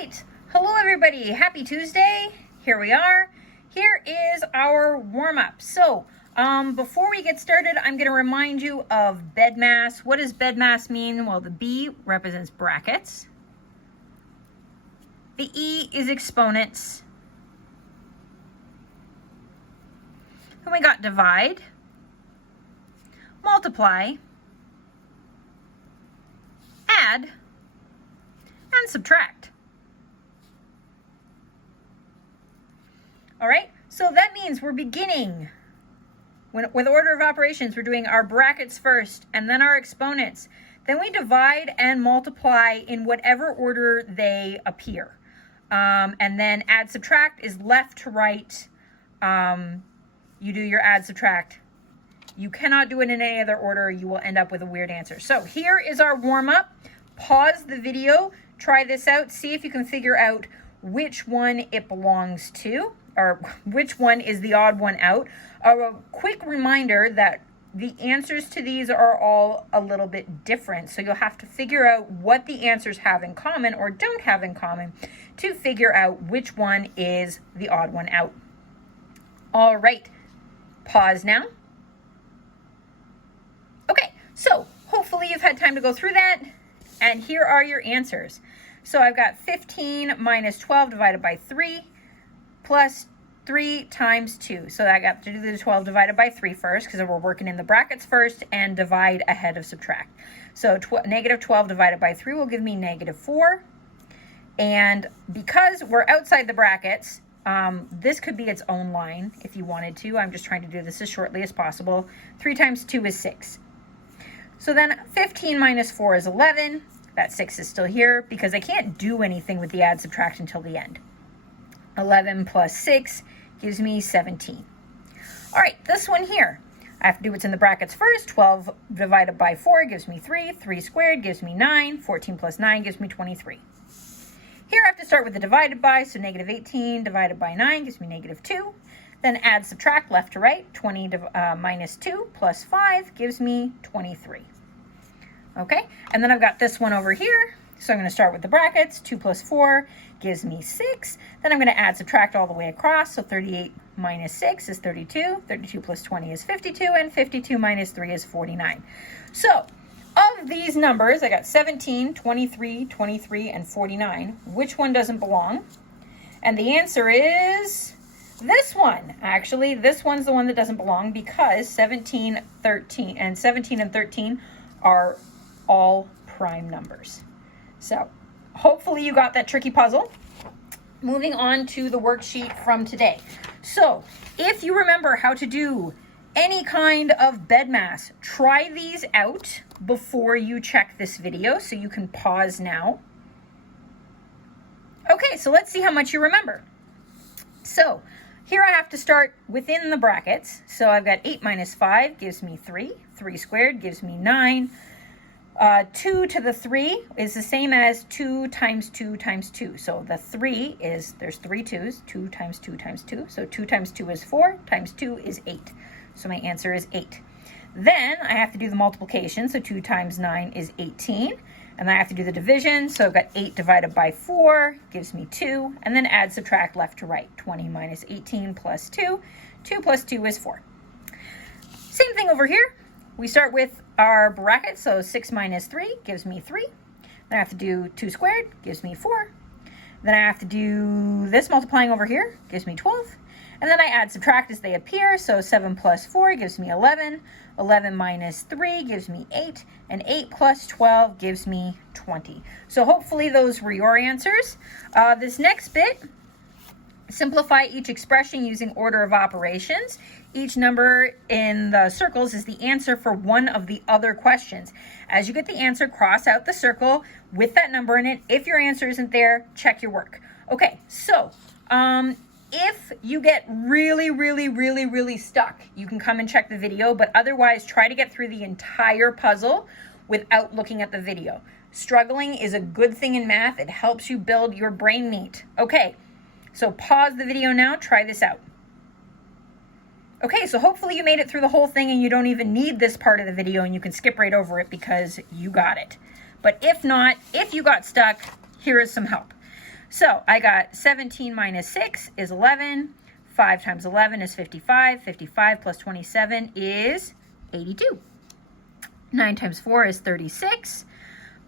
right. Hello, everybody. Happy Tuesday. Here we are. Here is our warm-up. So, before we get started, I'm going to remind you of BEDMAS. What does BEDMAS mean? Well, the B represents brackets. The E is exponents. Then we got divide, multiply, add, and subtract. All right, so that means we're beginning with order of operations. We're doing our brackets first and then our exponents. Then we divide and multiply in whatever order they appear. And then add, subtract is left to right. You do your add, subtract. You cannot do it in any other order. You will end up with a weird answer. So here is our warm-up. Pause the video, try this out, see if you can figure out which one it belongs to, or which one is the odd one out. A quick reminder that the answers to these are all a little bit different, so you'll have to figure out what the answers have in common or don't have in common to figure out which one is the odd one out. All right, pause now. Okay, so hopefully you've had time to go through that, and here are your answers. So I've got 15 minus 12 divided by 3 plus 3 times 2. So I got to do the 12 divided by 3 first because we're working in the brackets first and divide ahead of subtract. So negative 12 divided by 3 will give me negative 4. And because we're outside the brackets, this could be its own line if you wanted to. I'm just trying to do this as shortly as possible. 3 times 2 is 6. So then 15 minus 4 is 11. That 6 is still here because I can't do anything with the add subtract until the end. 11 plus 6 gives me 17. All right, this one here, I have to do what's in the brackets first. 12 divided by 4 gives me 3. 3 squared gives me 9. 14 plus 9 gives me 23. Here I have to start with the divided by, so negative 18 divided by 9 gives me negative 2. Then add, subtract, left to right. 20 minus 2 plus 5 gives me 23. Okay, and then I've got this one over here. So I'm going to start with the brackets. 2 plus 4 gives me 6. Then I'm going to add, subtract all the way across. So 38 minus 6 is 32. 32 plus 20 is 52. And 52 minus 3 is 49. So of these numbers, I got 17, 23, 23, and 49. Which one doesn't belong? And the answer is this one. Actually, this one's the one that doesn't belong because 17 and 13 are all prime numbers. So hopefully you got that tricky puzzle. Moving on to the worksheet from today. So if you remember how to do any kind of BEDMAS, try these out before you check this video, so you can pause now. Okay, so let's see how much you remember. So here I have to start within the brackets. So I've got 8 minus 5 gives me 3. 3 squared gives me 9. 2 to the 3 is the same as 2 times 2 times 2. So the 3 is, there's 3 2's, 2 times 2 times 2. So 2 times 2 is 4, times 2 is 8. So my answer is 8. Then I have to do the multiplication. So 2 times 9 is 18. And then I have to do the division. So I've got 8 divided by 4 gives me 2. And then add, subtract, left to right. 20 minus 18 plus 2. 2 plus 2 is 4. Same thing over here. We start with our bracket, so 6 minus 3 gives me 3. Then I have to do 2 squared, gives me 4. Then I have to do this multiplying over here, gives me 12. And then I add, subtract as they appear, so 7 plus 4 gives me 11. 11 minus 3 gives me 8. And 8 plus 12 gives me 20. So hopefully those were your answers. This next bit, simplify each expression using order of operations. Each number in the circles is the answer for one of the other questions. As you get the answer, cross out the circle with that number in it. If your answer isn't there, check your work. Okay, so if you get really stuck, you can come and check the video, but otherwise try to get through the entire puzzle without looking at the video. Struggling is a good thing in math. It helps you build your brain meat. Okay, so pause the video now, try this out. Okay, so hopefully you made it through the whole thing and you don't even need this part of the video and you can skip right over it because you got it. But if not, if you got stuck, here is some help. So I got 17 minus 6 is 11. 5 times 11 is 55. 55 plus 27 is 82. 9 times 4 is 36.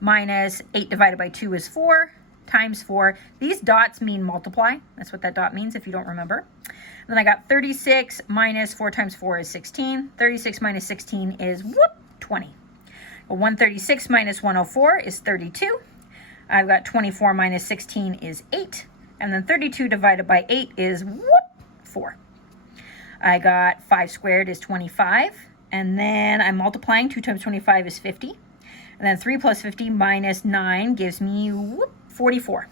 Minus 8 divided by 2 is 4. Times 4. These dots mean multiply. That's what that dot means if you don't remember. And then I got 36 minus 4 times 4 is 16. 36 minus 16 is 20. 136 minus 104 is 32. I've got 24 minus 16 is 8. And then 32 divided by 8 is 4. I got 5 squared is 25. And then I'm multiplying. 2 times 25 is 50. And then 3 plus 50 minus 9 gives me 44.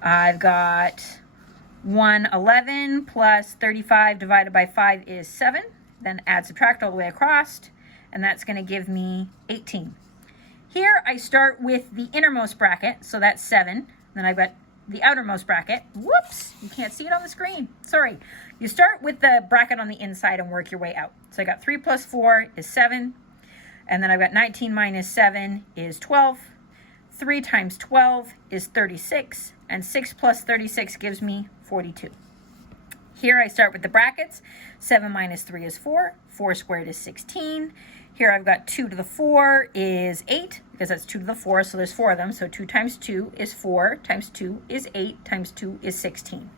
I've got 111 plus 35 divided by 5 is 7. Then add, subtract all the way across. And that's going to give me 18. Here I start with the innermost bracket, so that's 7. Then I've got the outermost bracket. Whoops, you can't see it on the screen. Sorry. You start with the bracket on the inside and work your way out. So I got 3 plus 4 is 7. And then I've got 19 minus 7 is 12. 3 times 12 is 36. And 6 plus 36 gives me 42. Here I start with the brackets. 7 minus 3 is 4. 4 squared is 16. Here I've got 2 to the 4 is 8, because that's 2 to the 4, so there's 4 of them. So 2 times 2 is 4, times 2 is 8, times 2 is 16.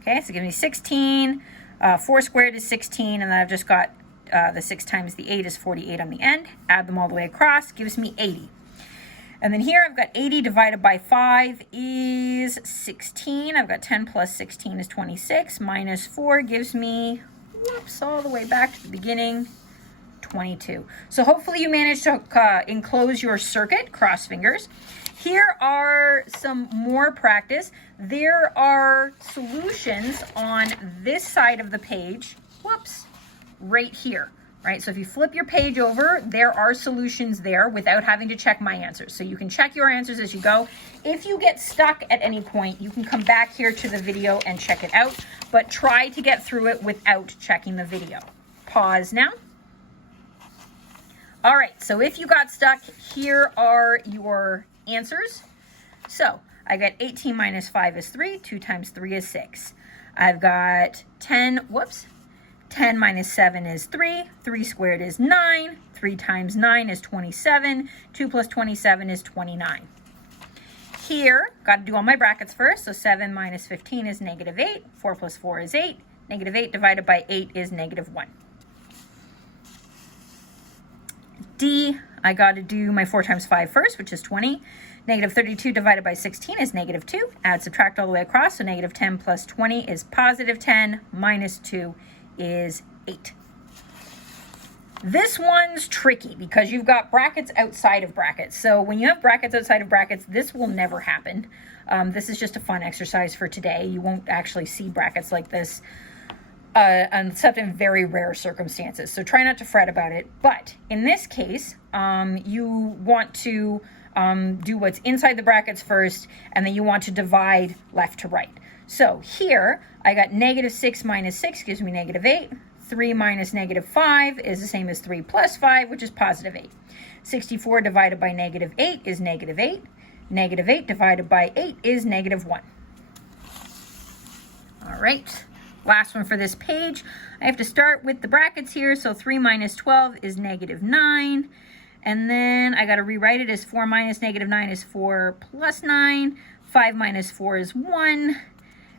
Okay, so give me 16. 4 squared is 16, and then I've just got the 6 times the 8 is 48 on the end. Add them all the way across, gives me 80. And then here I've got 80 divided by 5 is 16. I've got 10 plus 16 is 26. Minus 4 gives me, whoops, all the way back to the beginning, 22. So hopefully you managed to enclose your circuit, cross fingers. Here are some more practice. There are solutions on this side of the page, whoops, right here, right? So if you flip your page over, there are solutions there without having to check my answers. So you can check your answers as you go. If you get stuck at any point, you can come back here to the video and check it out, but try to get through it without checking the video. Pause now. All right, so if you got stuck, here are your answers. So I got 18 minus 5 is 3. 2 times 3 is 6. I've got 10 minus 7 is 3. 3 squared is 9. 3 times 9 is 27. 2 plus 27 is 29. Here, got to do all my brackets first. So 7 minus 15 is negative 8. 4 plus 4 is 8. Negative 8 divided by 8 is negative 1. D, I got to do my 4 times 5 first, which is 20. Negative 32 divided by 16 is negative 2. Add, subtract all the way across, so negative 10 plus 20 is positive 10. Minus 2 is 8. This one's tricky because you've got brackets outside of brackets. So when you have brackets outside of brackets, this will never happen. This is just a fun exercise for today. You won't actually see brackets like this except in very rare circumstances. So try not to fret about it. But in this case, you want to do what's inside the brackets first, and then you want to divide left to right. So here, I got negative 6 minus 6 gives me negative 8. 3 minus negative 5 is the same as 3 plus 5, which is positive 8. 64 divided by negative 8 is negative 8. Negative 8 divided by 8 is negative 1. All right. Last one for this page. I have to start with the brackets here. So 3 minus 12 is negative 9. And then I got to rewrite it as 4 minus negative 9 is 4 plus 9. 5 minus 4 is 1.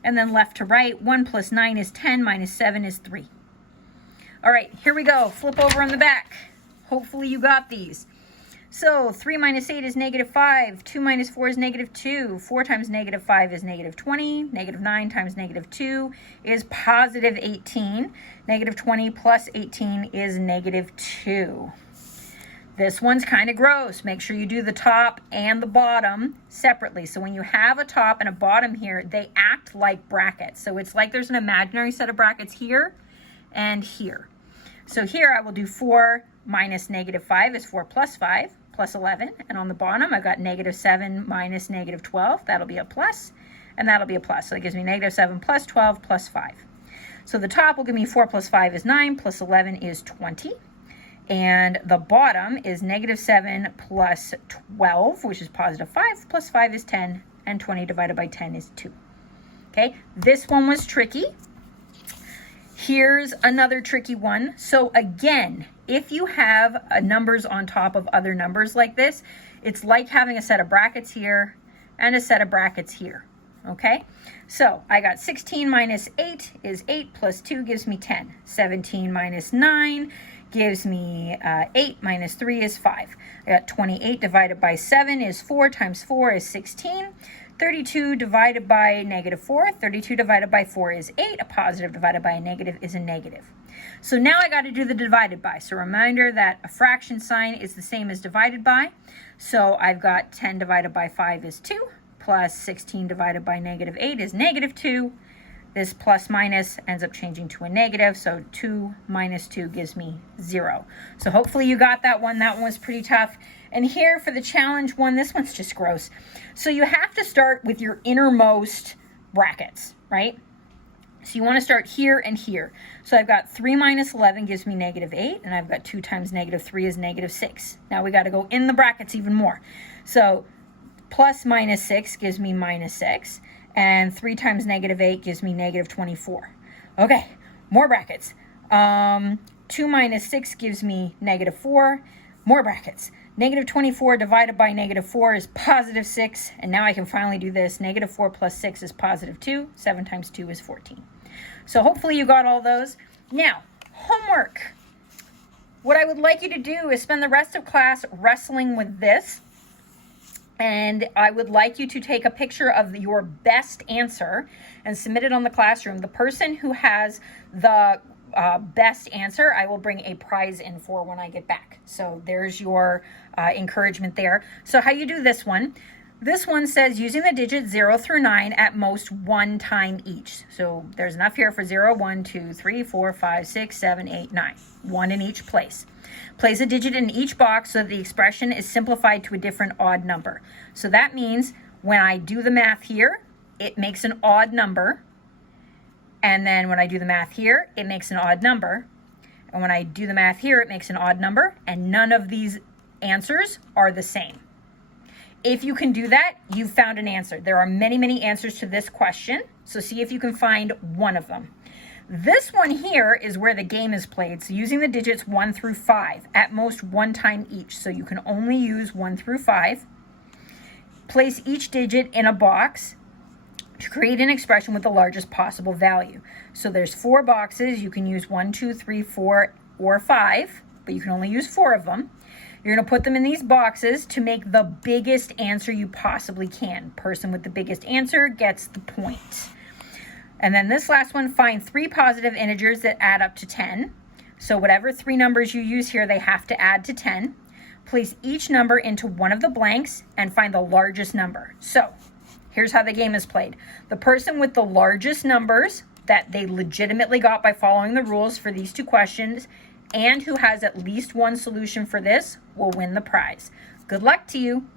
And then left to right, 1 plus 9 is 10, minus 7 is 3. All right, here we go. Flip over on the back. Hopefully you got these. So 3 minus 8 is negative 5. 2 minus 4 is negative 2. 4 times negative 5 is negative 20. Negative 9 times negative 2 is positive 18. Negative 20 plus 18 is negative 2. This one's kind of gross. Make sure you do the top and the bottom separately. So when you have a top and a bottom here, they act like brackets. So it's like there's an imaginary set of brackets here and here. So here I will do 4 minus negative 5 is 4 plus 5, plus 11. And on the bottom, I've got negative 7 minus negative 12. That'll be a plus, and that'll be a plus. So it gives me negative 7 plus 12 plus 5. So the top will give me 4 plus 5 is 9, plus 11 is 20. And the bottom is negative 7 plus 12, which is positive 5, plus 5 is 10, and 20 divided by 10 is 2. Okay, this one was tricky. Here's another tricky one. So again, if you have numbers on top of other numbers like this, it's like having a set of brackets here and a set of brackets here. Okay, so I got 16 minus 8 is 8 plus 2 gives me 10. 17 minus 9 gives me 8 minus 3 is 5. I got 28 divided by 7 is 4 times 4 is 16. 32 divided by negative 4. 32 divided by 4 is 8. A positive divided by a negative is a negative. So now I got to do the divided by. So reminder that a fraction sign is the same as divided by. So I've got 10 divided by 5 is 2. Plus 16 divided by negative 8 is negative 2. This plus minus ends up changing to a negative, so 2 minus 2 gives me 0. So hopefully you got that one. That one was pretty tough. And here for the challenge one, this one's just gross. So you have to start with your innermost brackets, right? So you want to start here and here. So I've got 3 minus 11 gives me negative 8, and I've got 2 times negative 3 is negative 6. Now we got to go in the brackets even more. So plus minus 6 gives me minus 6, and 3 times negative 8 gives me negative 24. Okay, more brackets. 2 minus 6 gives me negative 4. More brackets. Negative 24 divided by negative 4 is positive 6, and now I can finally do this. Negative 4 plus 6 is positive 2. 7 times 2 is 14. So hopefully you got all those. Now, homework. What I would like you to do is spend the rest of class wrestling with this. And I would like you to take a picture of your best answer and submit it on the classroom. The person who has the best answer, I will bring a prize in for when I get back. So there's your encouragement there. So how you do this one. This one says using the digits 0 through 9 at most 1 time each. So there's enough here for 0, 1, 2, 3, 4, 5, 6, 7, 8, 9. 1 in each place. Place a digit in each box so that the expression is simplified to a different odd number. So that means when I do the math here, it makes an odd number. And then when I do the math here, it makes an odd number. And when I do the math here, it makes an odd number. And none of these answers are the same. If you can do that, you've found an answer. There are many, many answers to this question. So see if you can find one of them. This one here is where the game is played. So using the digits 1 through 5, at most 1 time each. So you can only use 1 through 5. Place each digit in a box to create an expression with the largest possible value. So there's 4 boxes. You can use 1, 2, 3, 4, or 5, but you can only use 4 of them. You're going to put them in these boxes to make the biggest answer you possibly can. Person with the biggest answer gets the point. And then this last one, find 3 positive integers that add up to 10. So whatever 3 numbers you use here, they have to add to 10. Place each number into one of the blanks and find the largest number. So here's how the game is played. The person with the largest numbers that they legitimately got by following the rules for these 2 questions and who has at least one solution for this will win the prize. Good luck to you.